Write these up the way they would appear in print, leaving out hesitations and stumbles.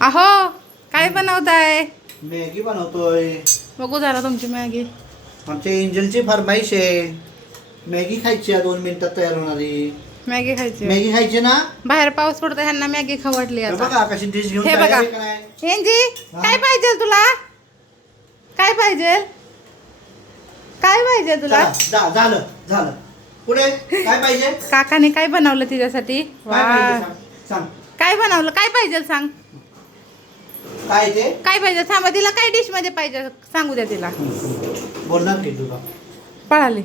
अहो काय बनवताय? मॅगी बनवतोय. बघू जरा तुमची मॅगी. आमच्या एंजलची फरमाईश आहे, मॅगी खायची आहे 2 मिनिटात तयार होणारी. मॅगी खायची. मॅगी खायची ना. बाहेर पाऊस पडतो, ह्यांना मॅगी खवटली हे आता. बघा कशी डिश घेऊन हे तयार बघा. आहे का नाही? एंजी काय पाहिजे तुला? काय पाहिजे? काय पाहिजे तुला? चला, झालं झालं. पुढे काय पाहिजे? काकाने काय बनवलं तिच्यासाठी? काय पाहिजे सांग, सांग. काय बनवलं? काय पाहिजे सांग. काय ते काय पाहिजे सांगा तिला. काय डिश मध्ये पाहिजे सांगू द्या तिला. बोलणार की तुला? पळाली.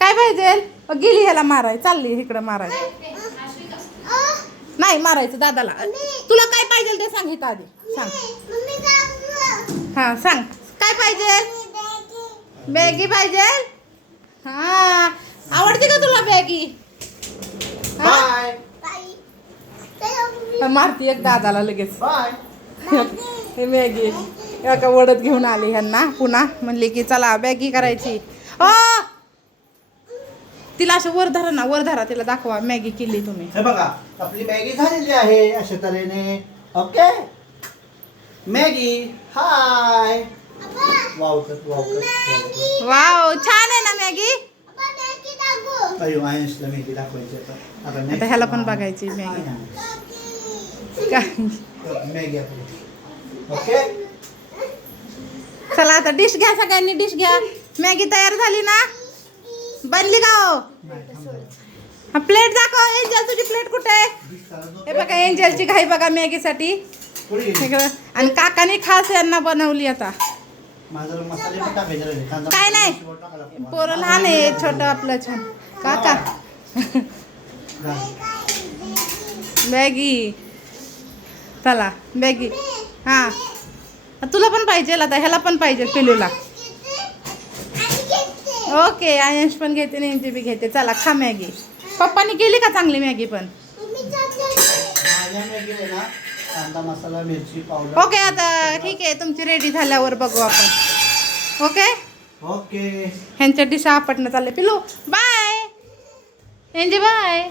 काय पाहिजे? गेली ह्याला माराय, चालली इकडं माराय. नाही मारायचं दादाला. तुला काय पाहिजे ते सांग इथं आधी. सांग. हा सांग. काय पाहिजे? मॅगी पाहिजे. हा आवडते का तुला मॅगी? बाय मारती एक दादाला लगेच. बाय. हे मॅगी एका वडत घेऊन आली ह्यांना पुन्हा. म्हणली की चला मॅगी करायची. तिला असं वर धरा ना, वर धरा, तिला दाखवा मॅगी केली तुम्ही. हे बघा आपली मॅगी झालेली आहे अशा तऱ्हेने. Okay Maggi. हाय. वाव कर वाव कर वाव कर. वाव छान आहे ना मॅगी. अयो आयन्सला मॅगी दाखवायची आता आता ह्याला पण बघायची मॅगी. मॅगी आपली. ओके चला आता डिश घ्या, सगळ्यांनी डिश घ्या. मॅगी तयार झाली ना? बनली का हो? हा प्लेट दाखव. एंजल तुझी प्लेट कुठे आहे? हे बघा एंजलची घाई बघा मॅगीसाठी. आणि काकाने खास यांना बनवली आता. काय नाही पोरं लहान आहे, छोटं आपलं छान. काका मॅगी. चला मॅगी. हा तुला पण पाहिजे आता, ह्याला पण पाहिजे पिलूला. ओके आयंश पण घेते, नेंजी बी घेते. चला खा मॅगी. पप्पानी केली का चांगली मॅगी पण? ओके आता ठीक आहे, तुमची रेडी झाल्यावर बघू आपण. ओके ओके ह्यांच्या डिशा आपटणं चालले. पिलू बाय. एंजी बाय.